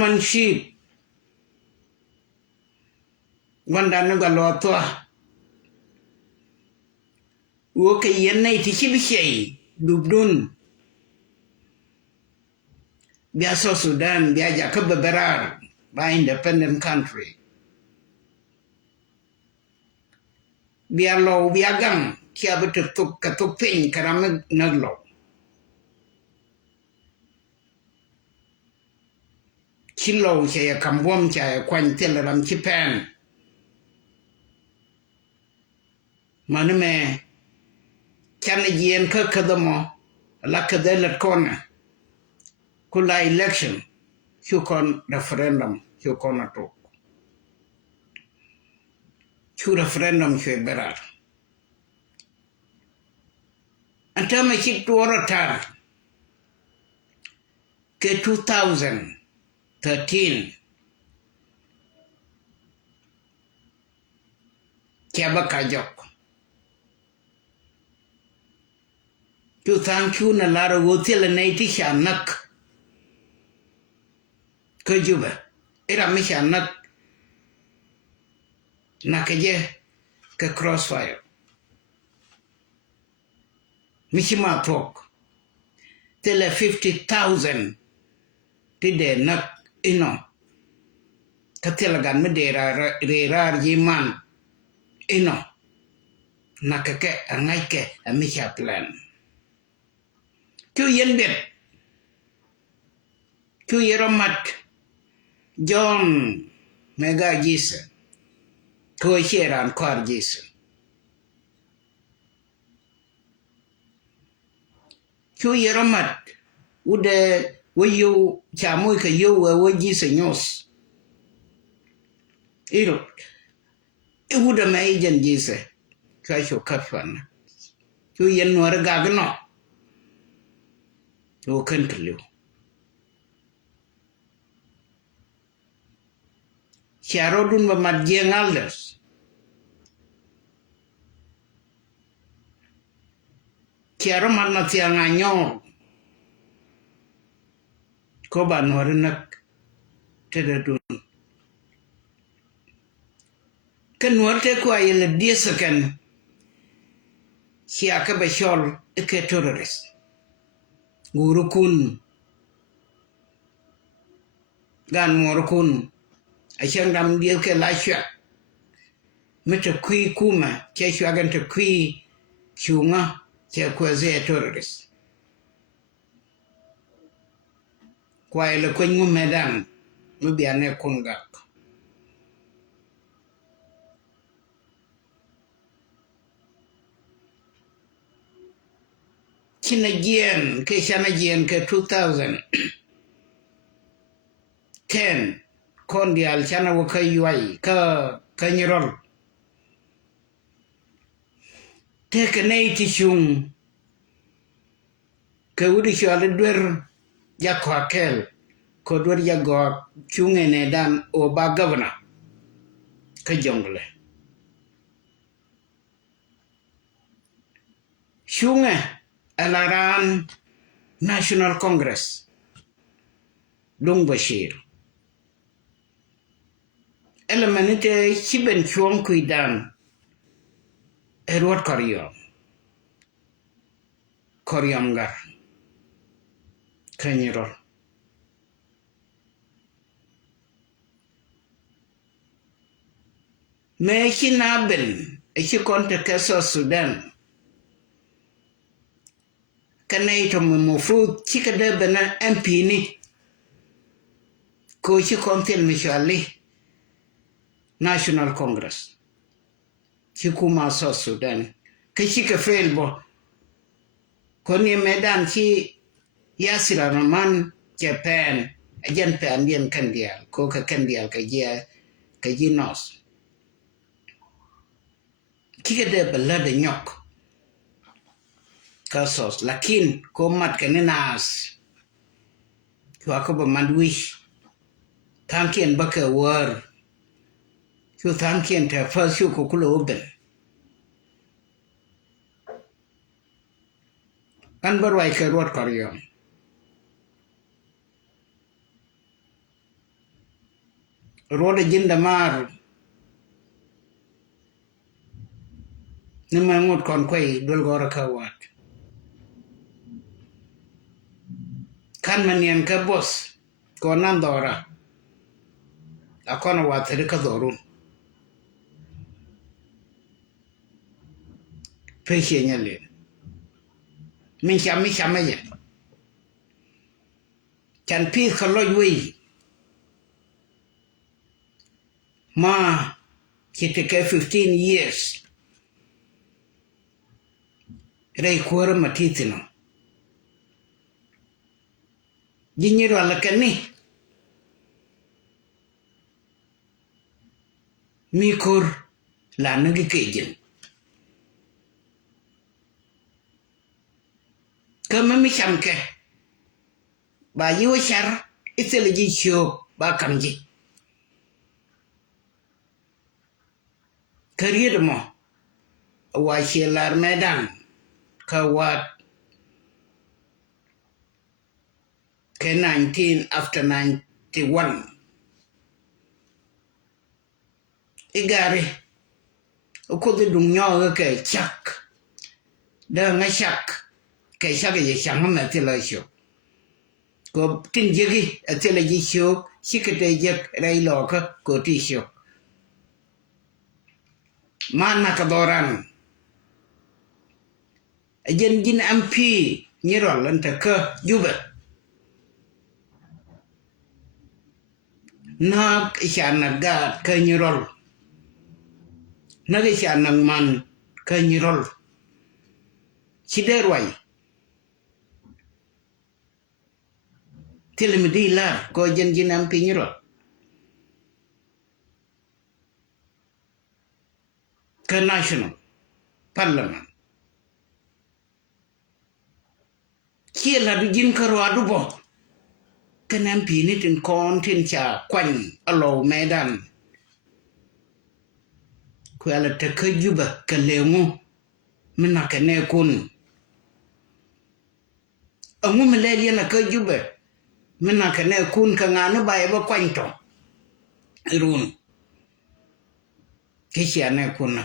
มันชีพวันดันนึกว่าลอตัววัวกยันในที่ชิบิชัยดูดุนbiasa Sudan diajak ke beberar by independent country biar lo biagang kia betul ketupin kerana neglo kilo saya kambuam saya kuantel dalam cipen mana me kana jien ke kedemo la kedelet kona kula election hukon referendum hukon atok chu referendum chu berar anta me chitwara tar ke 2013 kiaba kajok tu thank you na lara wotel naiti shanak kejuba era me shanak nakaje ke crossfire mishima tok tele 50,000 tide nak ino katelagan medera rerar yiman ino nakake angaike amisha plan tu yen bet tu yeromat John mega jisa ko sheran kwar jisa tu yeromat ude wayu chamoy ka yo wa jisa nyos iro ude mai jen jisa ka sho kafan tu yen war gagno to kan tlu Sharodun ba madjeng alders Kiaro man na tiang anyor ko ba nor nak tedadun kan norte ko ayel diesakan siaka ba shol ke terrorist gurukun gan morkun achang dam diel ke lasha meta kui kuma che shwagan te kui chunga che kwaze terrorist kwa ile kwenye medan mubiane kongak china jien ke 2010 kondial chana waka yuai ka kanyirol teke nei tishung ke udi shwale dwer yakwa kel ko dwer yago chunge ne dan o ba governor ka jongle shunge alaran National Congress Dong Bashir elemenite chiben chuong kuidan erot koryom gar kanyirol me chinaben echi konte keso Sudan kanai to mo fruit chikade bena MP ni ko chi konten mishali National Congress chikuma so Sudan kishike felbo koni medan chi Yasir Rahman Japan ajan pandian kandial ko ka kandial ka jinos kikade balade nyok kasos lakin ko mat kenenas ko ko mandwish thankien baka war chu thankien ta first chu ko kulo ben an barwai ke rot koryom roda jinda mar ni man ngot kon kwai dol gora ka wat kan manian ka boss ko nan dora akona wat ka dorun peshe nyale min chama ya chan pi khaloj wi ma kiteke 15 years rei kuara matitino jinyiro alakani mikor la nagi kejin kama mi chamke ba yiwo shar itele ji show ba kamji career mo wa shelar medan ka wat ke 19 after 91 igare ukodi dunyo ke chak da nga shak ke shak ye shang ma tele show ko tin jegi tele ji show shikete jek rai loka ko ti show mana kadoran jen jin ampi nyirol anta ka juba na ishana ga ka nyirol na ishana man ka nyirol chiderwai telemedi la ko jen jin ampi nyirol ka national parliament kiela du jin karo adubo kanam pini tin kon tin cha kwan alo medan kwala ta kajuba kalemu mina kane kun amu meleli na kajuba mina kane kun ka nganu ba ba kwan to run kishia ne kuna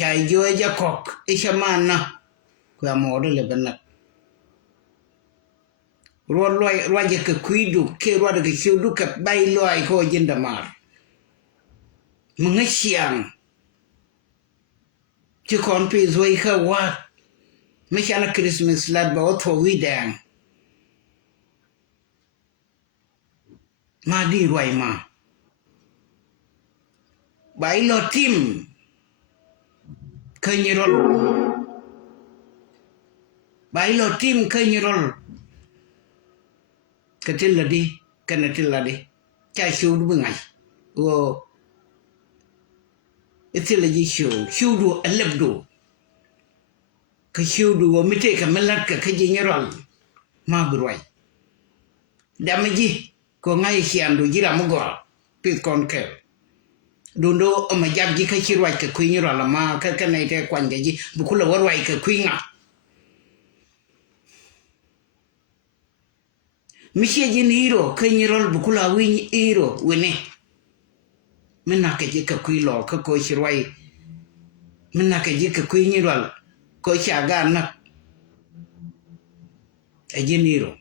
chai joe jakok ishamana kwa modo le bana roje ke kuidu ke roje ke shudu ka bai loi ko jinda mar mngashiang ti kon pe zoi ka wa mishana Christmas lad ba otho widang ma di roi ma bai lo tim kanyirol bailo tim kanyirol katiladi kanatiladi cha shudu bungai wo itilaji shudu alabdu ka shudu wo mite ka melat ka kajinyirol ma burwai damaji ko ngai siandu jira mugo pit konkel dundo ma jaggi ka chirwai ka kuinyiro la ma ka kanai te kwanje ji bukula warwai ka kuinga mishi jin hiro kanyirol bukula win hiro wene minna ka ji ka kuilo ka ko chirwai minna ka ji ka kuinyiro ko chaga na ajin hiro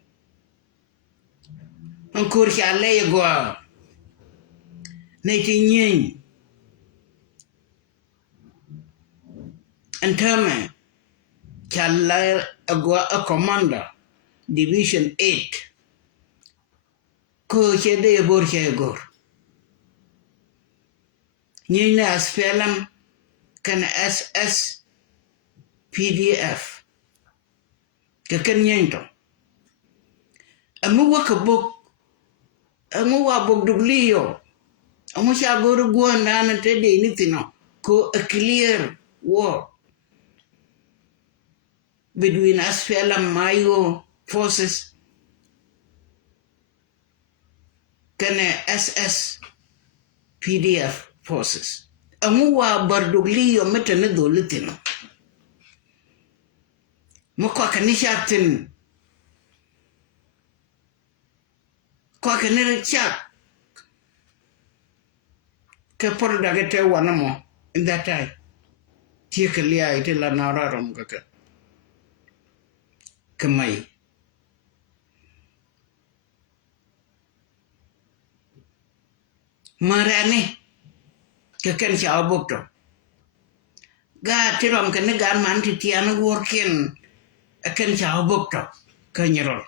ankur cha le go ne ti nyin Antame Chala agwa a commander division 8 ko chede bor chegor nyina aspelam kan SS PDF ka kan nyento amu wakabok amu wabok duglio amu chagor gwanda na tede nitino ko a clear war between SPLM Mayo forces and SS PDF forces. Amuwa bardugliyo metane dolitin. Mukwa kanishatin ko ke ne chak ke por da ke te wana mo in that time tie ke lia ite la na ra rom ke mai marane ke ken cha bok to ga ti rom ke ne gar man ti tian worken ken cha bok to ke nyirol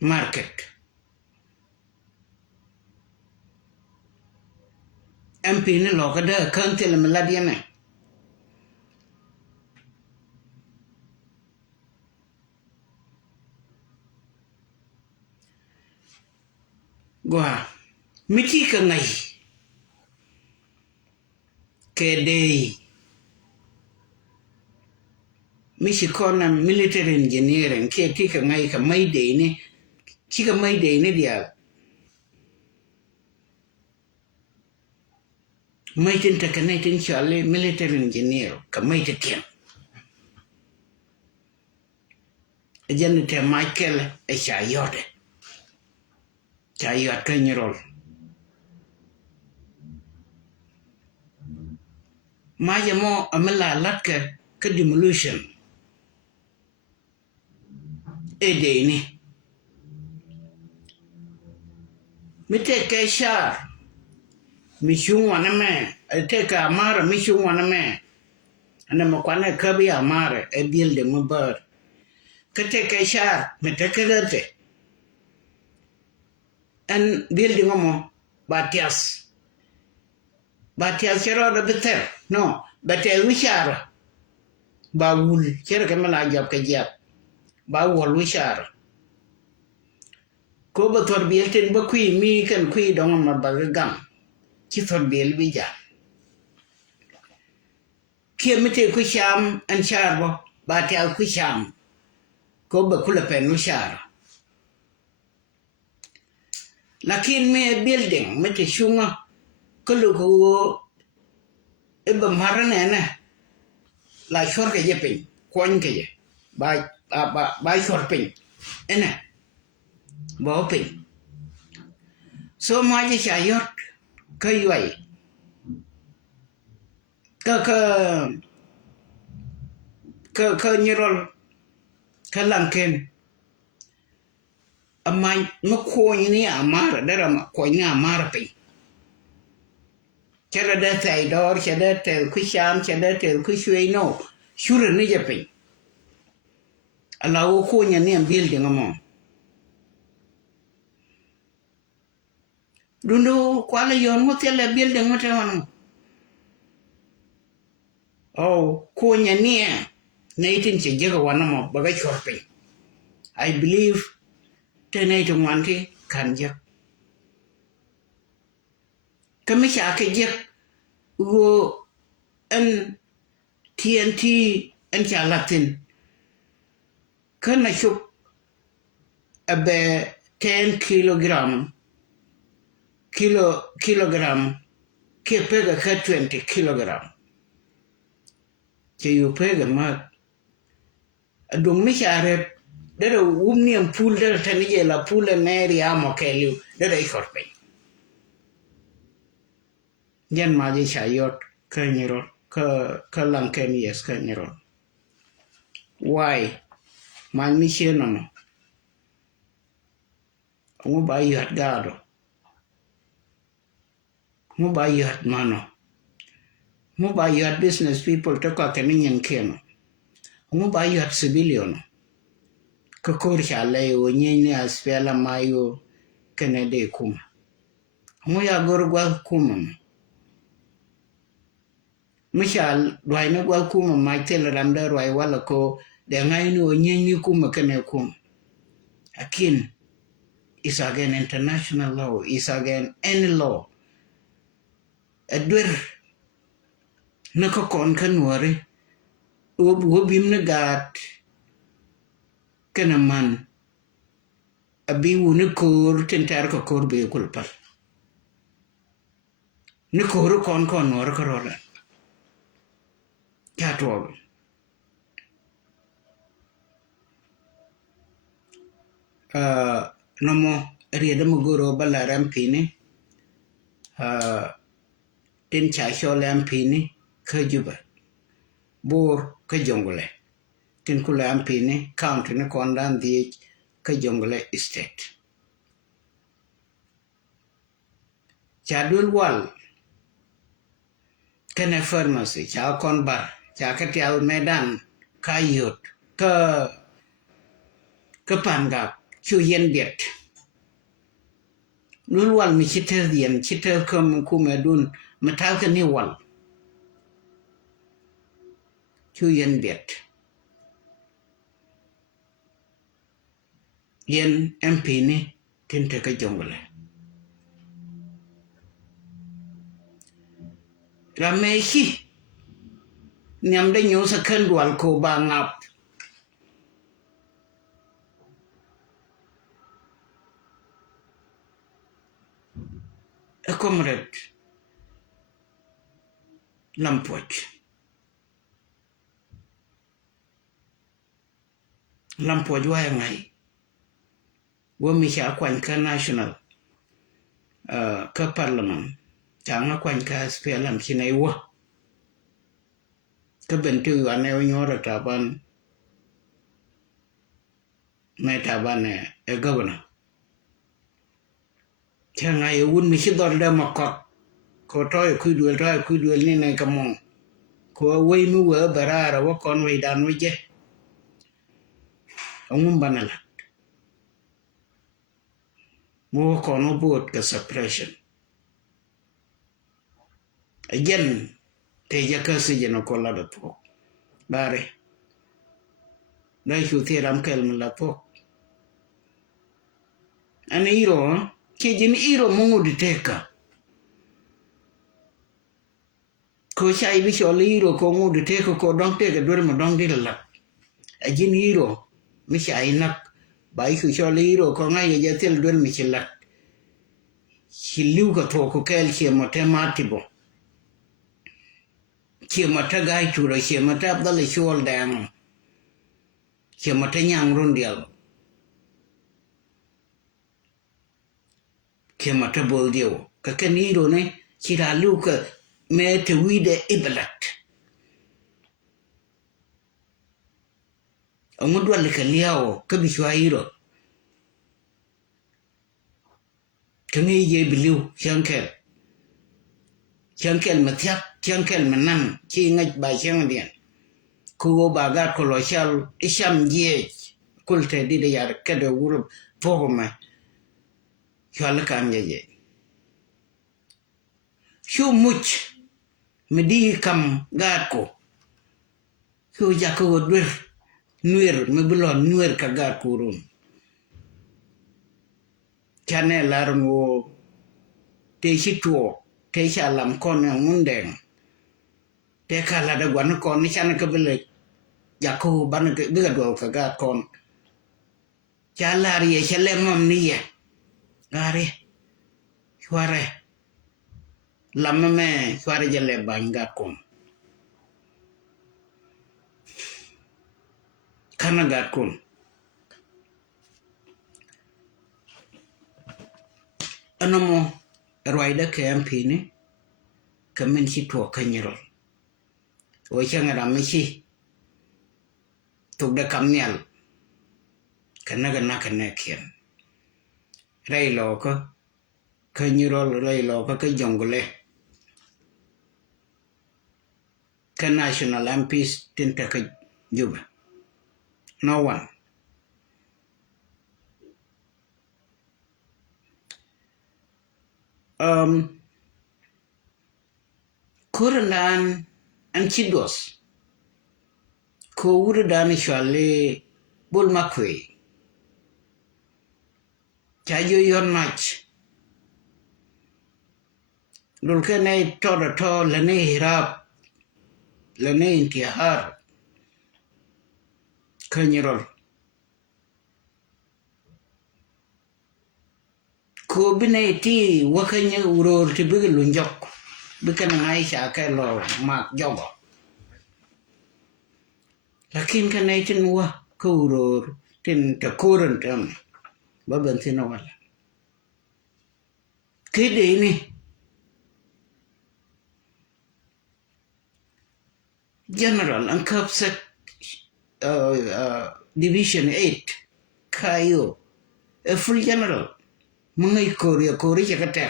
market MP ni lo ka da kan te le mladia ne gwa miti ka ngai ke dei mishi kona military engineering ke ti ka ngai ka mai dei ne ki ka mai dei ne dia mai tin ta ka nei tin chale military engineer ka mai te tian jan te Michael e chayode chayot ka nyirol ma mo amela latka ka demolition e dei ne mite ke shar mishung wana me te ka amara mishung wana me ana mo kwana ka bi amara e building mo bar ka te ke shar mite ke garte an building mo batias chero da beter no bate wishara ba wul chero ke mala jab ke jab ba wol wishara ko ba tor bielten ba kui mi kan kui dong ma ba gam ki tor biel bi ja ke mite ku sham an charbo ba ta ku sham ko ba kula pen wishara lakin me building mite shunga ko lu ko e ba marane na la shor ke je pin kon ke je ba shor pin ena ba pin so ma je chayot ka yuai ka nyirol ka lanken amma ma ko ni amara dara ma ko ni amara pin chera da tai dor chera te ku sham chera te ku shui no shure ni je pin ala wo ko nya ni building mo dundu kwala yon mo tele building mo te wan oh ko nya ni na itin che je ga wan mo ba ga chorpe I believe te na itin wanti kan je kami cha ke je wo en TNT en cha latin kana shuk abe 10 kilogram ke pega ka 20 kilogram ke yu pega ma dung mi chare dere umniam pool dere tanije la pool neri amo keliu dere ikorpe jan ma ji chayot kanyiro ka lanken yes kanyiro why man mi cheno no ngo ba yat gado ngo ba yat mano ngo ba yat business people to ka kenin keno ngo ba yat civilian ka kor chale o nyene aspela mayo kenede kuma ngo ya gor gwa kuma mishal dwai na gwa kuma mai tel ramda rwai wala ko de ngai no nyene kuma kene kuma akin is again international law is again any law adwer na ko kon kanware wo bim na gat kana man abi woni kor tentar ko kor be kulpal ni kor kon wor ko rola ya to nomo rieda muguro bala rampini tin cha shole ampini kajuba bor ka jongole tin kula ampini county ne kondan di ka jongole state chadul wal kene pharmacy cha konbar cha katial medan kayot ka pangap chu yen biet lul wal mi chiter dien chiter kom kumedun matal ka ni wal chu yen biet yen MP ni tinte ka jongole ramehi nyamde nyo sa kendwal ko bangap a comrade Lampoj wa ngai wo mi sha kwan ka national ka parliament changa kwan ka spelam chinai wo ka bentu wa ne nyora taban me taban e governor changa e un mi chi dol de makot ko toy ku duel ni ne kamong ko we mu we barara wo kon we dan we je ngum banala mo kono bot ka suppression again te jaka se jeno ko la po bare dai chu te ram kel la po ani iro ke jin iro mo di teka ko sai bi cho iro ko mo di teka ko dong te ga dur mo dong di la ajin iro mi sai nak bai ku cho iro ko ngai ya tel dur mi chila liu ka to ko kel che mo te matibo che mo ta gai tu ro che mo ta da le chol dang che mo ta nyang run dial che mo ta bol dio ka ken iro ne chi ra lu ka me te wide iblat amudwa le ka liao ka bi shwa iro kangi ye biliu chankel matyak chankel manan chi ngaj ba chang dian ku ba ga ko lo shal isham ye kulte di de yar ka de wuro fogoma chal kan ye shu much medi kam ga ko shu ja ko dur nuer me bulon nuer ka ga kurun chane larmo te chituo te chalam kon ngundeng te kala da gwan kon ni chane ka bele jako ban ke ga do ka ga kon chalari e chalemam ni ye gare chware lamame chware jale banga kon kana ga kon anomo rwaida ke MP ni kamen chituo kanyiro o changa ramichi tugda kamnyal kanaga nakanekien rai loko kanyiro rai loko ka jongole ka national MPs tinta ka juba no one Kurandan and Chidos ko Uradan shale bulmakwe chayo yon match lulkene to lane hirap lane intihar kanyirol ko bine ti wakanya uror ti bigilunjok bikan ngai sha ka lo mak jogo lakin kan ai tin wa ko uror tin ta koran tam ba ben sino wala kede ni general and capsec division 8 kayo a full general mangai kori chakata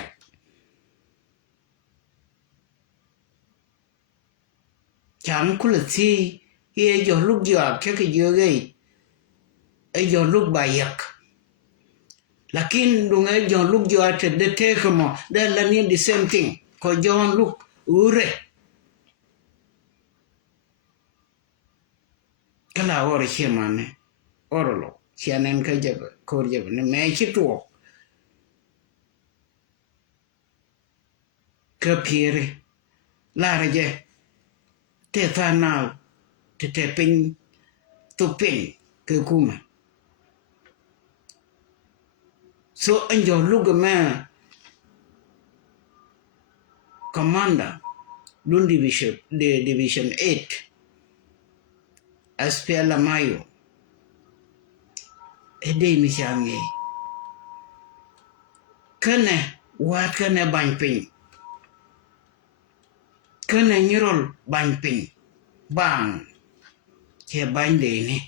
chẳng kula thi ye jo luk jo ke ke jo gai e jo luk bayak lakin dunga jo luk jo at de te como de la ni the same thing ko jo luk ure kala ore chemane orolo chianen ka jaba kor jaba ne me chituo ka pire la reje te fanal te pin tu pin ke kuma so anjo luk ma commander Lund division the division 8 Aspella Mayo ede mi changi kene wat kene banpin kene nyirol banpin bang che bande ni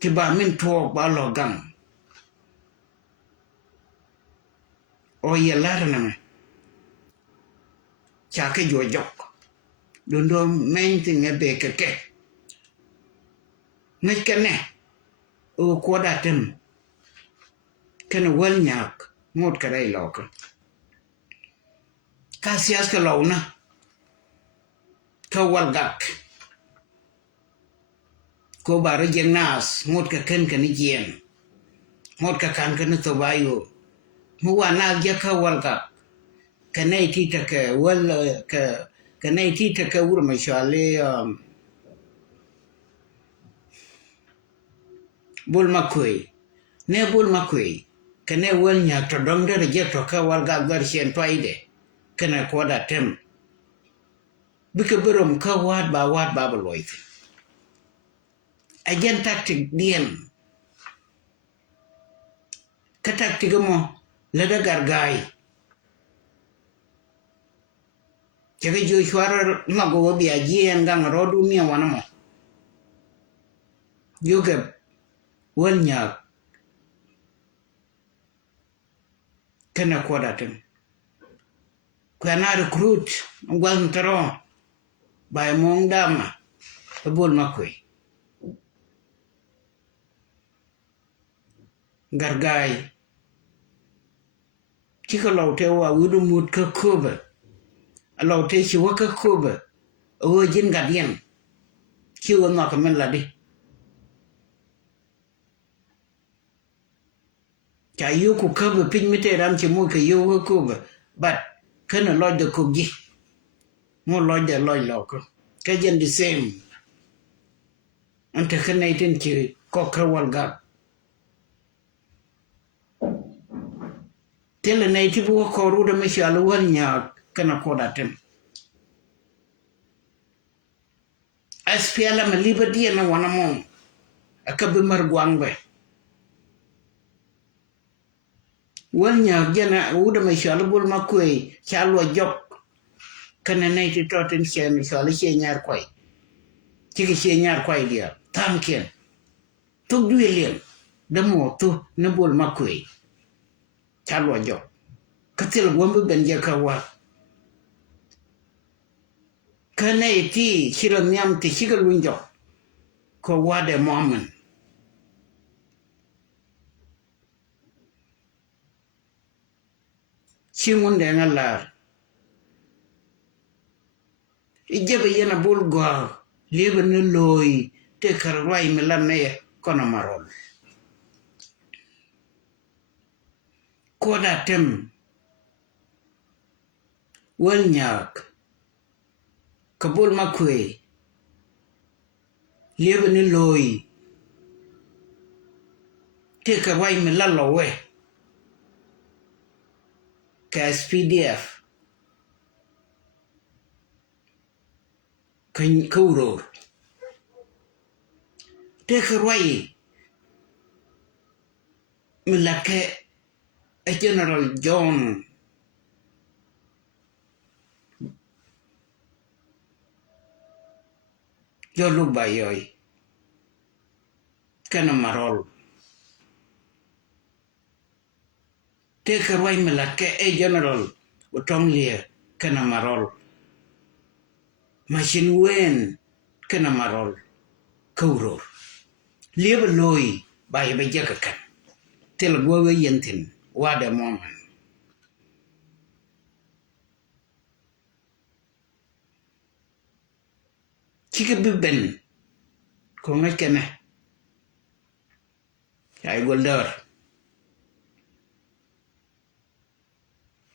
ki ba min to ba lo gang o ye lar na me cha ke jo jok don do men tin e be ke ne kene o ko da tem kene wel nyak ngot ka dai lo ka sias ka lo na ka wal gak ko baro jeng nas ngot ka ken kan jien ngot ka kan kan to bayo mu wana ya ka wal gak kanai ti ta ka wal ka kanai ti ta ka wur ma shale bul makui ne bul makui kane wal nya to dong de je to ka wal gak gar chen paide kana ko da tem bika berom ka wat ba loit agen tactic dien ka tactic mo la da gargai jaga jo shwara mago bi agien gang rodu mi wana mo yoga wanya kana ko da tem kana recruit ngwan taro by mong dama bol makoi gargai chika laute wa wudu mut ka koba laute chi wa ka koba o jin gadien chi wa ma ka men ladi cha yu ku koba pin mite ram chi mu ka yu ka koba but kana loj de ko gi mo loj de loj lo ko ka jen the same ante kana iten chi ko ka wal ga tele nei ti bu ko ru de me sha lo wal nya kana ko da tem aspiala ma liberty na wana mo akabe mar gwangbe wal nya gena uda me sha lo bul makui cha lo jok kana nei ti to ten chen sha le che nyar kwai ti ke che nyar kwai dia tamken tu duelien de mo tu na bul makui cha lo jok katil wambe ben je ka wa kana ti chiro nyam ti chiga lunjo ko wa de moment chimun de ngalar ijebe yena bul go lebe ne loy te karwai melane kono marol koda tem wel nyak kabul makwe lebe ne loy te karwai melalowe ka SPDF kan kuro te karwai Melake a General John Lubayoi kana marol take away Melake a General Utonglia kana marol Machine wen kana marol kauror liebe loy by a jagakan tel gowe yentin wade moment chike bibben ko ngakene ay goldor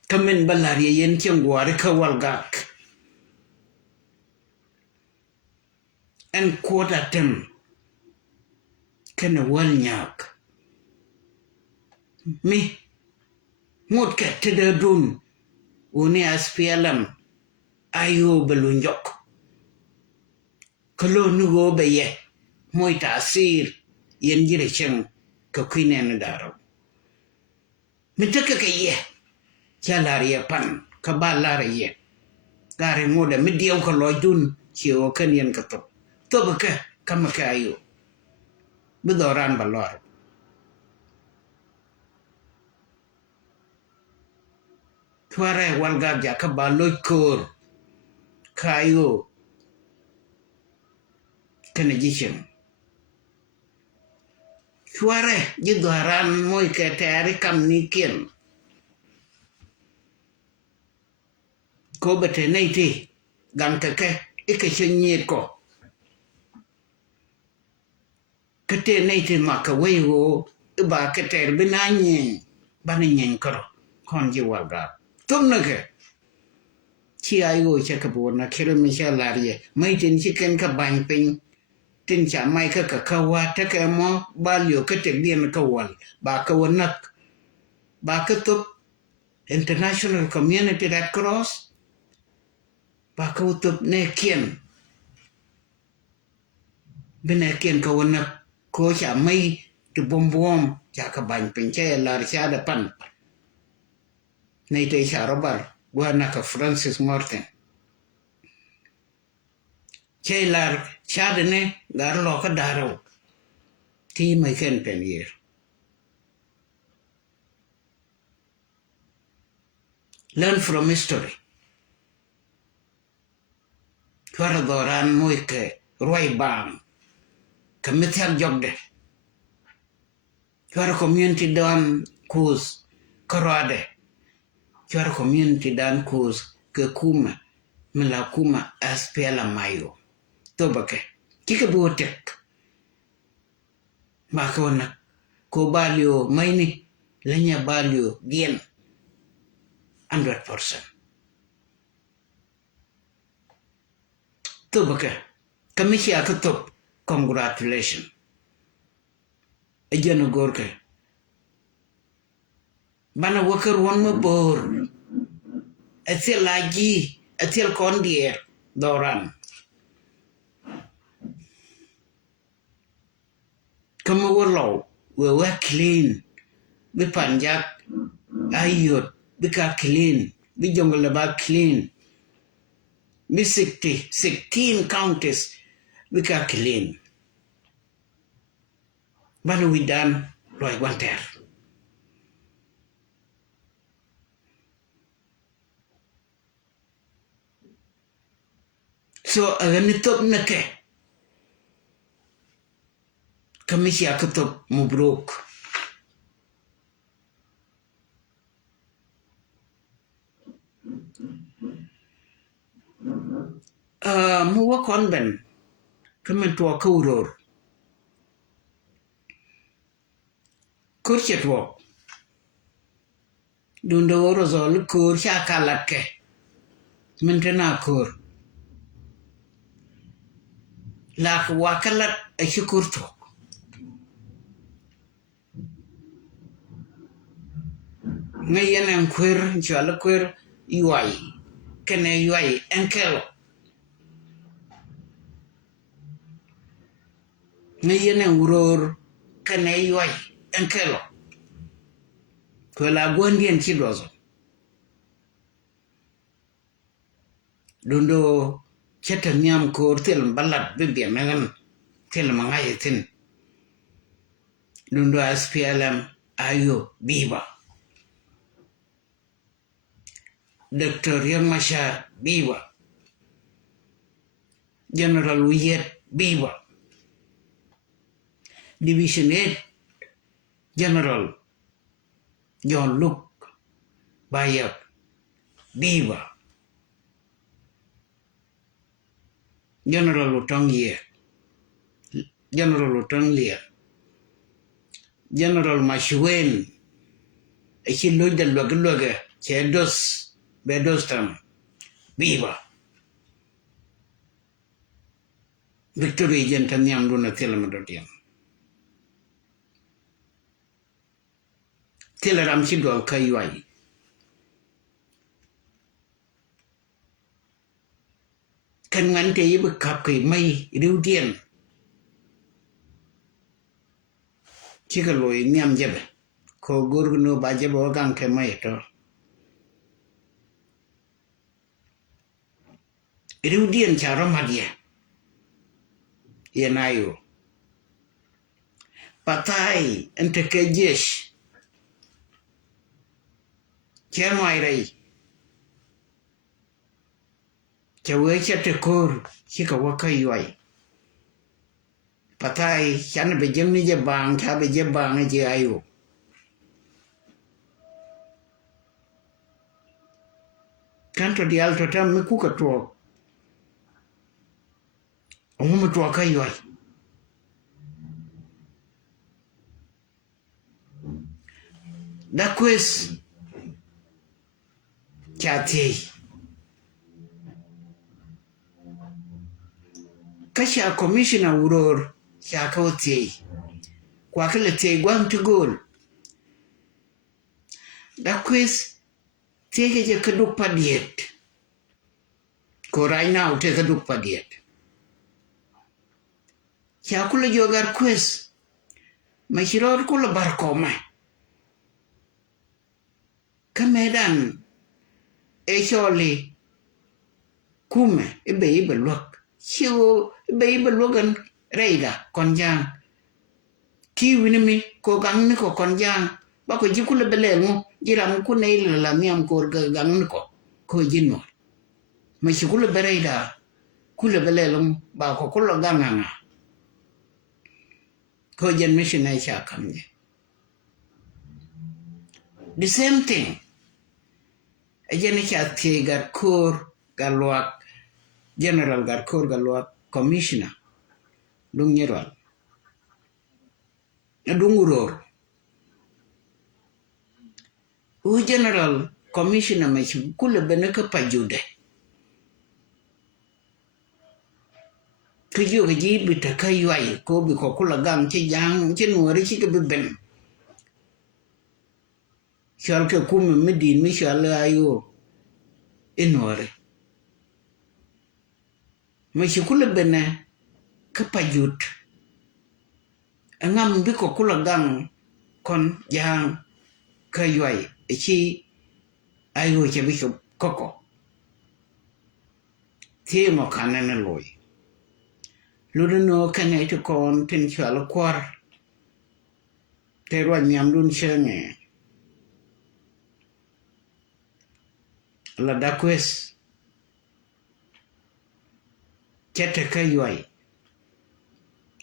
kamen balari yen chengware kawalgak en quarter tem kana wal nyak mi ngot ke tede dun uni aspialam ayo belunjok kalo nugo beye moy tasir yen jire cheng ko kinen daro mitaka kaye chalariya pan kabalariye gare ngode midiaw ko lojdun chiwo kanyen kato to baka kamaka ayo bidoran balor tware walga jaka baloj kor kayo kana jishem tware jidoran moy ke tari kam niken ko bete neiti gam kake ikashenye ko kate neiti maka weyo ba kate binanye baninyen karo konji walga tumnake chi ayo chakabona kero mishalariye maitin chicken ka banping tin cha mai ka kawa take mo balyo kate dien kawal ba kawanak ba katup international community red cross ba katup ne kien bene kien kawanak ko cha mai tu bom cha ka banping che lar cha da pan nei te cha robar buana ka Francis Morton Chailar chadene gar loka daro ti mai ken pen year learn from history kwara doran moike roi bang kamithal jogde kwara community dan kuz korade kwara community dan kuz ke kuma mila kuma aspela mayo tobake kike botek makona ko balio maini lenya balio bien 100% tobake kamichi akatop congratulations ejeno gorke bana wakar won mabor atiel laji atiel kondier doran kama warlow we were clean bi panjak ayot bi ka clean bi jongle ba clean bi 16 counties bi ka clean bana we done loy wanter so agani top nake kamishi akatop mubruk muwa konben kamen to kauror kurchetwo dundo woro zol kur shakalake mentena kur lak wakalat ashukurto ngayen en kwer chala kwer yuai kene yuai enkelo ngayen en uror kene yuai enkelo Pela Guandian Chidozo. Dundo Chetaniam Kurtil Balat Bibian Megan Tilmangayatin. Dundo SPLM Ayo Biba. Dr. Yamasha Biba. General Wiyet Biba. Division 8 General John Luke Bayak Biba. General Lutong Ye. General Lutong Lia. General Mashuen. He looked at Logaluga. Chedos Bedostam Biba. Victory Gentaniam Luna Telemadotium. Teleram Chido Kayuai. Can ngắn tế bực cặp cái mây lưu điện. Chỉ có lối niệm dẹp. Có guru nó bà dẹp ở găng cái mây đó. Lưu điện chả rõm hạt dẹ. Yên ai yo. Patay ente ke jesh. Chả ngoài đây. Chawe chate kor chika waka yuai. Patay chana bejem ni jabang cha bejem bang je ayo. Kanto di alto tam me kuka tuo. Omu tuo ka yuai. Da quiz chate. Kasha commissioner uror shakauti kwa kile te gwang to goal da quiz take je kaduk padiet ko right now te kaduk padiet shakula jogar quiz mashiror kula barkoma kamedan esholi kume ibe look chiu ibe logan reida konjang ki winimi ko gang ni ko konjang ba ko jikula belengu jiram ku nei la miam ko gang ni ko jinno ma shikula bereida kula belelum ba ko kula ganganga ko jen mission ai sha kamje the same thing ajene cha tigar kur galwak General Garkur Galwa Commissioner Dung Nyerwal Dunguror U General Commissioner Machim Kula Beneka Pajude Kujo Gaji Bitaka Yuai Kobi Kokula Gam Chijang Chinwari Chika Ben Shalka Kum Medin Mishala Ayo Inwari Mashikula bene kapajut angam biko kula gang kon yang kayuai ichi ayo chabiko koko timo kanana loy luduno kane to kon tin chala kwar te rwa nyam dun chenge la dakwes chete kayuai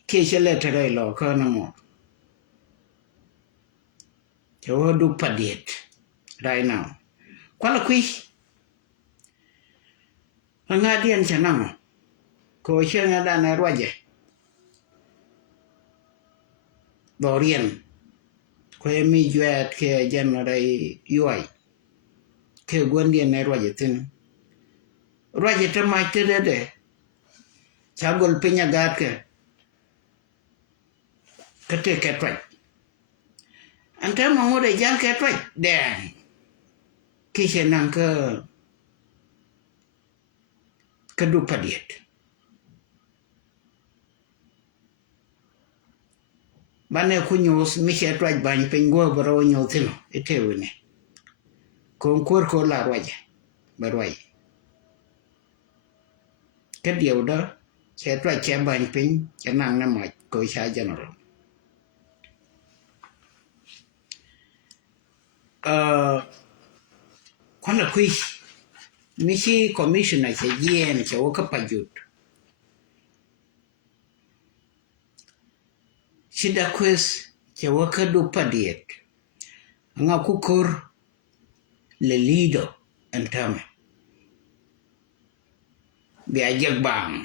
kishele tere lo kana mo yo du padiet right now kwala kwi angadian chanamo ko chenga dana roje dorian ko mi juet ke generai yuai ke gondien ne roje tin roje tamai tede Chagol pinya gatke kate ketwai anta mangode jal ketwai den kishe nanka kadu padiet bane kunyos mi che twaj bany piny go bro nyothino itewne konkur ko la roje barwai cái điều đó sẽ twaj che bany piny che nang na mach ko cha general kwana kui mishi commissioner che yen che woka pajut shida kwes che woka du padiet nga kukur le lido antame bia jagbang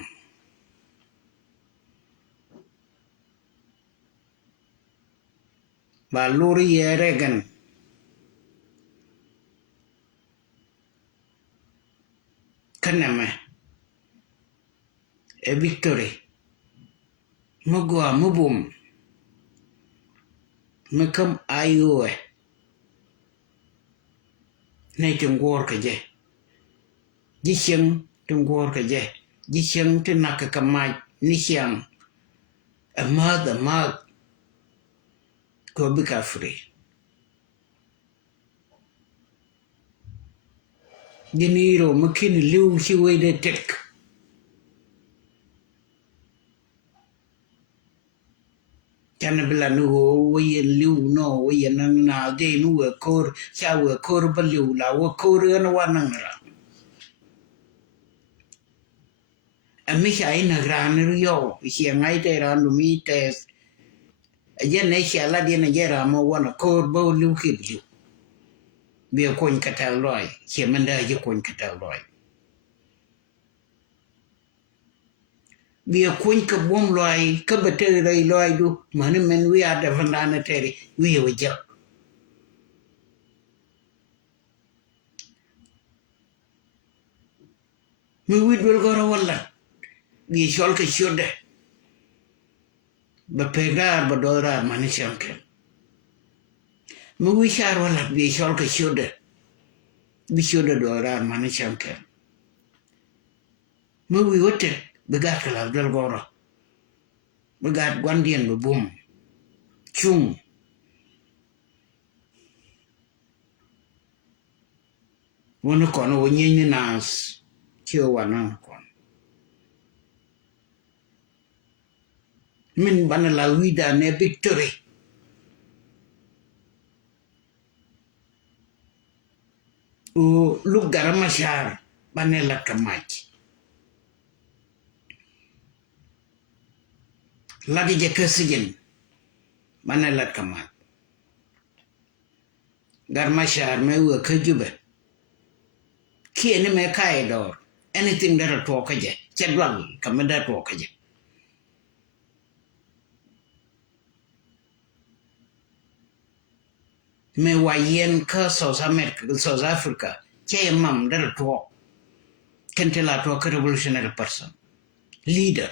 ba luri yeregan kaname e victory mugwa mubum mekam ayoe nay tungor ka je jisheng tungor ka je jisheng tinaka kamai nishyang amad ko bika free diniro makin liu shiwe de tek chana bila nu we liu no we na de nu kor cha we kor baliu la we kor na wanang la amisha ina gran rio si ngai te ran mi te je ne sha la de na jera mo wana kor bo liu ki liu bia kon katal loy che manda je kon katal loy bia kon ka bom loy ka bate rai loy du man men wi ada vandana teri wi we ja mi wi dol goro wala bi shol ka shode ba pegar ba dora man shanke mi wi shar wala bi shol ka shode bi shode dora man shanke mi wi wote begat kala dol goro begat gwandien bu bum chung wono kono wonyenye nas chio wana kon min bana la vida ne victory o lugar mashar bane la kamach la di je kesigen bane la kamach gar mashar me wo kajube kiene me kai dor anything that to kaje chedwal kamada to kaje me wayen ka South America South Africa che mam that to kentela to a revolutionary person leader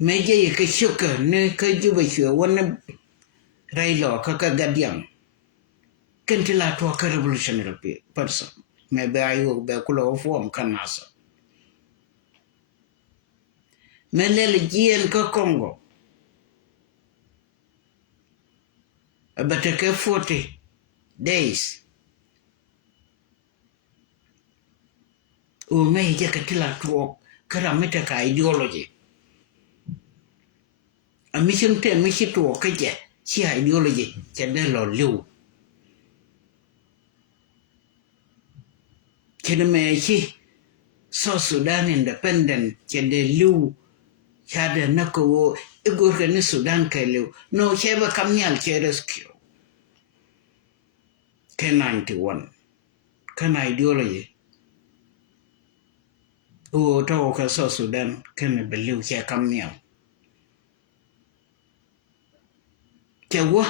me je ke shuka ne ka juba shwe wannan railo ka gadiam kentela to a revolutionary person me be ayo be kulo form kanasa me lele jien ka Congo abatake 40 days o me je ka tila to karamete ka ideology a mission te mission to ka je chi ideology je de lo liu kene chi South Sudan independent je de liu chade nako igor ni Sudan ka liu no cheba kamnyal che rescue K91 kana ideology o to ka South Sudan kene beliu che kamnyal Jawa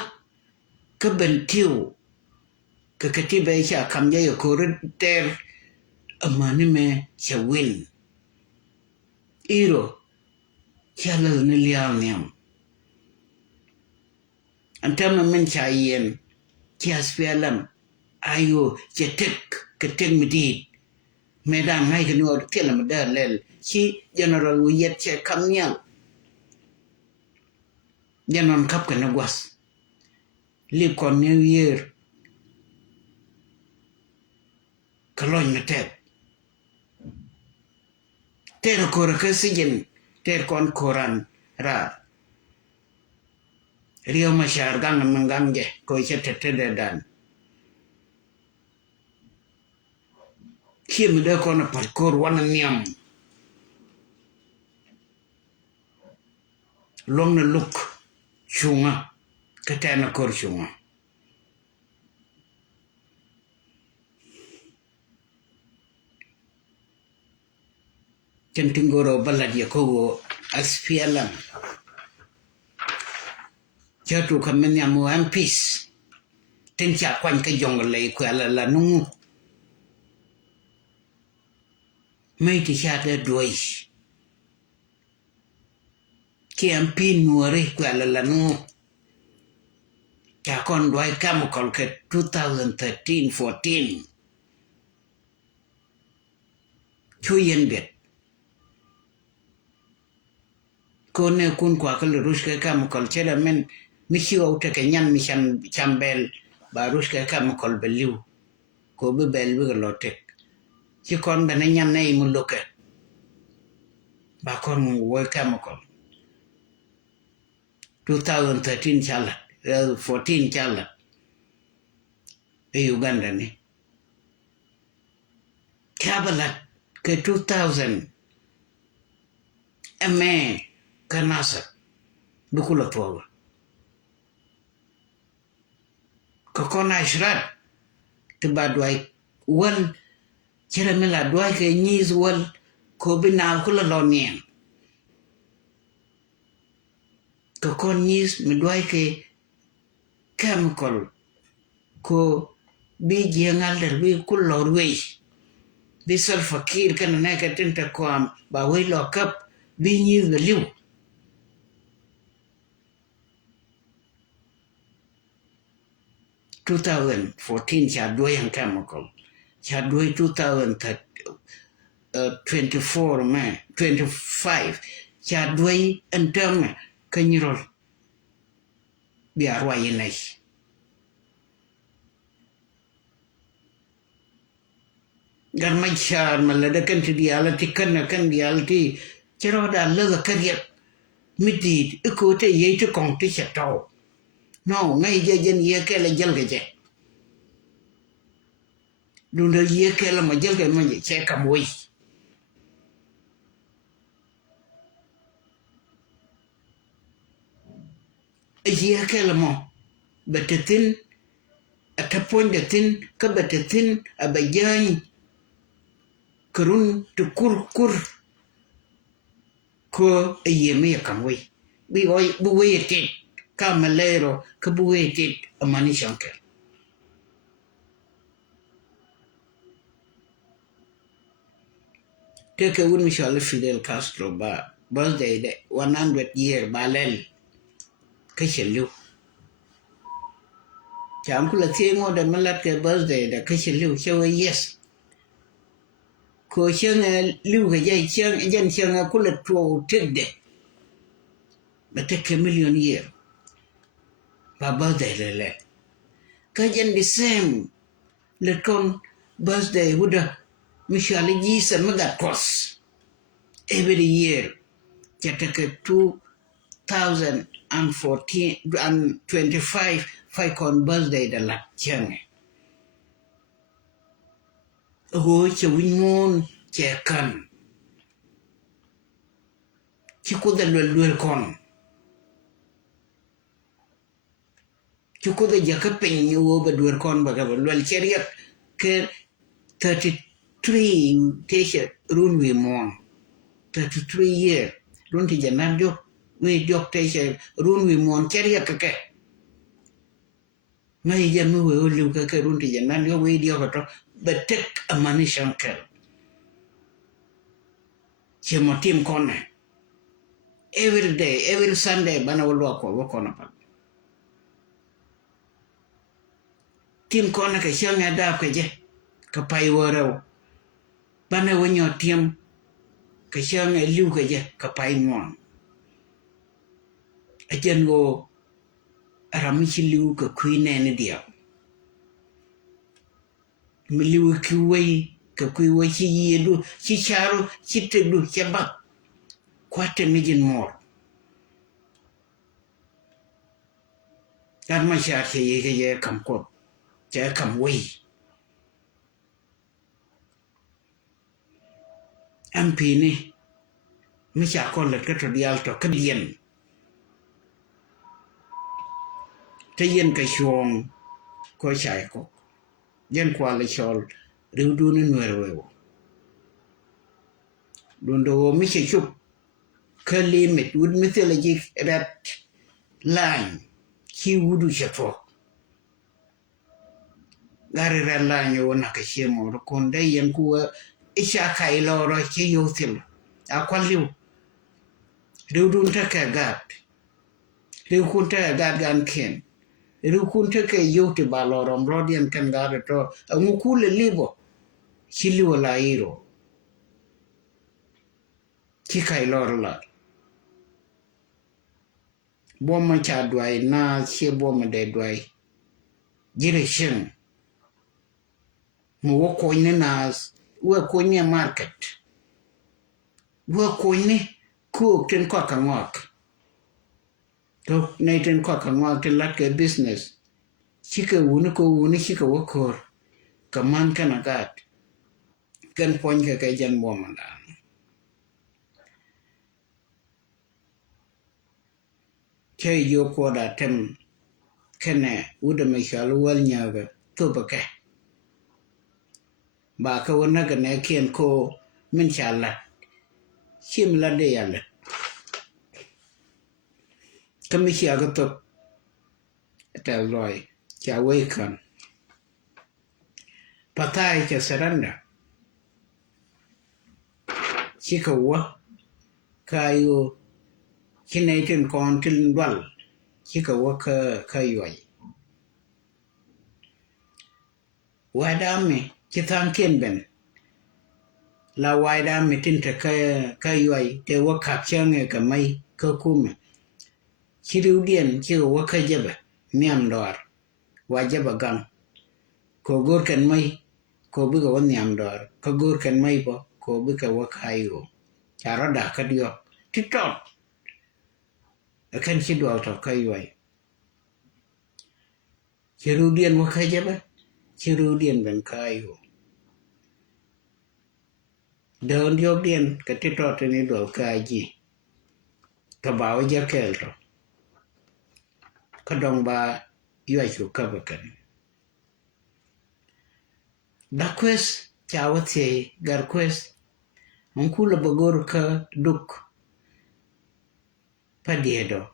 ke bentiu ke ketiba isha kamja yo ter amani me chawin iro chala ni liam niam antama men chayen chiaspialam ayo chetek ketek medit medan ngai kenu kelam da lel chi general wiyet che kamnya janon kap kana gwas lip kon new year kalon metet ter kor kasigen ter kon koran ra rio mashar gang mangamge ko chetete dan kim de kon par kor wan niam long na luk chunga katana kor chunga kentingoro balad yakowo aspialam chatu kamenya mo ampis ten cha kwan ka jongle ko la nungu mai ti cha de doi ki ampin nuore ko la nungu cha kon doi kam kon ke 2013 14 chuyen bet kone kun kwa kal ruske kam kol chela men mi hiwa uta kenyan mi chambel ba ruske kam kol beliu ko be bel be lotek ci kon bena nyan nay mu loke ba kon wo kam kol 2013 chala 14 chala e Uganda ni kabala ke 2000 ame kanasa bukula toga kokona ishrat tiba dwai wal chira mila dwai ke nyiz wal ko bina kula lonien kokon nyiz mi dwai ke chemical ko bi jengal der bi kulor wei bi fakir kana na ka tinta ko am ba wei lo kap bi nyiz be liu 2014 cha doi yang chemical cha doi 2024 man 25 cha doi entam kanyirol bi arwa yinai garma cha malada kan ti dialati kan dialati chero da la kariya miti ko te yete kong ti chato no ngay jen ye ke la jel ge dunda ye ke la ma jel ge ma che kam wi ye ke la mo betetin atapon de tin ka betetin abajan kurun tu kur ko ye me kam wi bi oi bu wi ti kamalero ka bu wi ti amani shanker take un Michel Fidel Castro ba birthday de 100 year balel kashelu cham kula tiengo de malat ke birthday de kashelu chewe yes ko chen liu ga jai chen kula to tigde ba take million year ba birthday le ka jen the same le kon birthday huda Michel Gisa mega cross every year take 2014 and 25 Faikon birthday da la chang ho che wingon che kan chi ko da lwel kon chi ko da ja ka pen ni wo ba lwel kon ba ga lwel cheriak ke 33 tesha run wi mon 33 year run ti janan jo we jok tesha run wi mon cheriak ke mai jamu we liu ka run ti janan jo we dio ka to betek amani shankel che motim kone every day every Sunday bana wolwa ko wokona pa tim kone ka shanga da ka je ka pai woro bana wonyo tim ka shanga liu ka je ka pai mon ajen go aramichi liu ka kuine ne dia miliu kuwei ka kuwei chi yedu chi charu chi tedu chaba kwate mijin mor dar ma sha che ye kam ko che kam wei ampi ni mi cha ko le ka to dial to ka dien te yen ka chuong ko chai ko yen kwa le chol riu du ne nwer wewo dondo mi che chup ka limit would mythologic that line ki wudu chefo gari ran line yo na ka chemo ro konde yen ku isha kai loro ki yothil akwaliu riu dun ta ka gat riu kun ta gat gan ken riu kun ta ka yote balorom rodian kan gare to ngukule libo chiliwo la iro ki kai loro la boma cha dwai na che boma de dwai jire shin mu wo ne nas wo ne market wo ne ku ten ko ka ngok to ne ten ko ka ngok ten lat ke business chike wuni ko wuni chike wo kor ka man kana gat kan pon ke jan boma da che yo ko da tem kene uda me shal wal nyaga to baka ba ka wona ka ne kien ko min shala chim la de yalla kami shi aga to ta loy cha wei kan patai cha saranda chika wa kayo kinai ten kon tin dwal chika wa ka yoy wadame kitan ken ben la wadame tin ta ka yoy te wa kap change ka mai ka kuma chiriu dien chi wa ka jaba miam dor wa jaba gang ko gor kan mai ko bi ga nyam dor ka gor kan mai bo ko bi ka wa kayo chara da ka dio tiktok akan chi do to ka yoy chiriu dien wa ka jaba chiriu dien ben kayo đơn yok dien ka tiktok ni do ka ji ka ba wa ja kel to ka dong ba yoy chu ka ba kan da quest chawate gar quest on kula bagor ka duk padiedo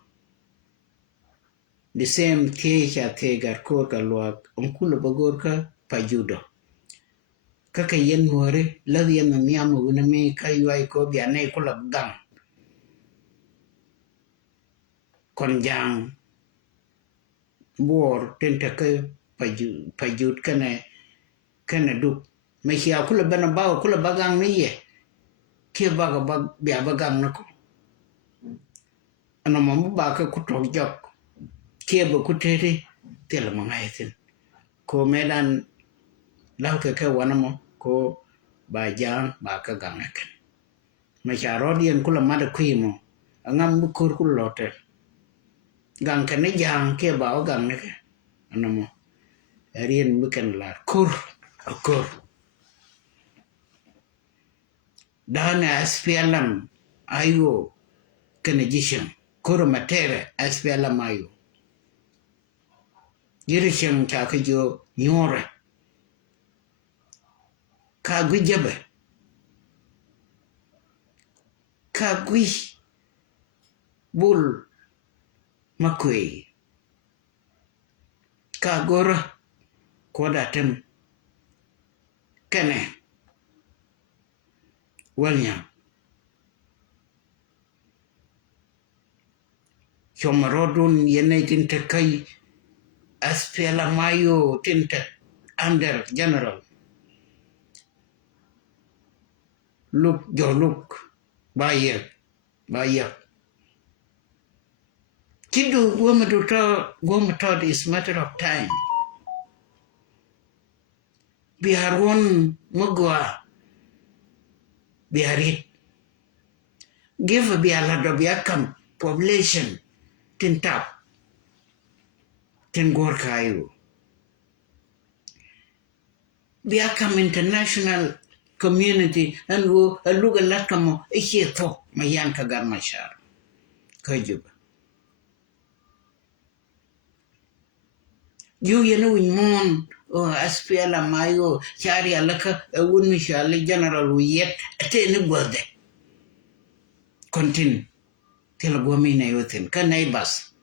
the same teacher te gar ko ka luak on kula bagor ka pajudo kaka yen hore la yen na miamu na me kai wai ko bia ne kula gang kon jang bor tenta ka pajud kana duk me sia kula bana ba kula bagang ne ye ke baga bag bia bagang na ko ana mamu ba ka ku to jok ke ba ku tere tela mangai tin ko medan law ke wana mo ko ba jang ba ka gang kan me sia rodien kula ma da kwi mo angam bu kur lote gang kan ne jang ke ba gang ne ana mo rien bukan la kur dana SPLM ayo kanajishan kuro matere SPLM ayo yirishan ta kajo nyore ka gujabe ka gui bul makwe ka gora kodatem kene walnya chomarodun yene tinta kai aspela mayo tinta under general look bayer คิดดูว่ามาดูทอว่ามาทอ is matter of time biar won magwa biar it give biar la do biar kam population tin tap tin gor kayu biar kam international community and wo aluga lakamo ikheto mayan kagar mashar kajuba you yenu mon o aspiala mayo chari alaka won mishale general wiyet atene gode continue tela gomina yoten kanai bas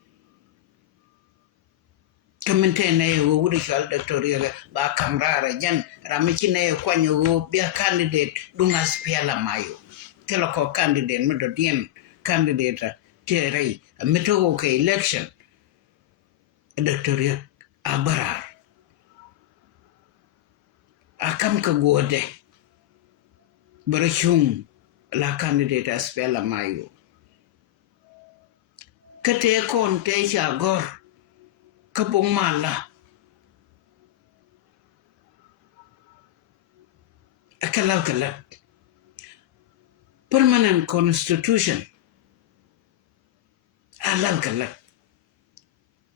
kamente na yo wuri shal doctoria ba kamrara jan ramichi na yo kwanyo go bia candidate dunga aspiala mayo tela ko candidate medo dien candidate terei meto ko election doctoria abarar akam ka gode barashung la candidate aspela mayo kate kon te gor kapong mala akalaw permanent constitution alaw kalat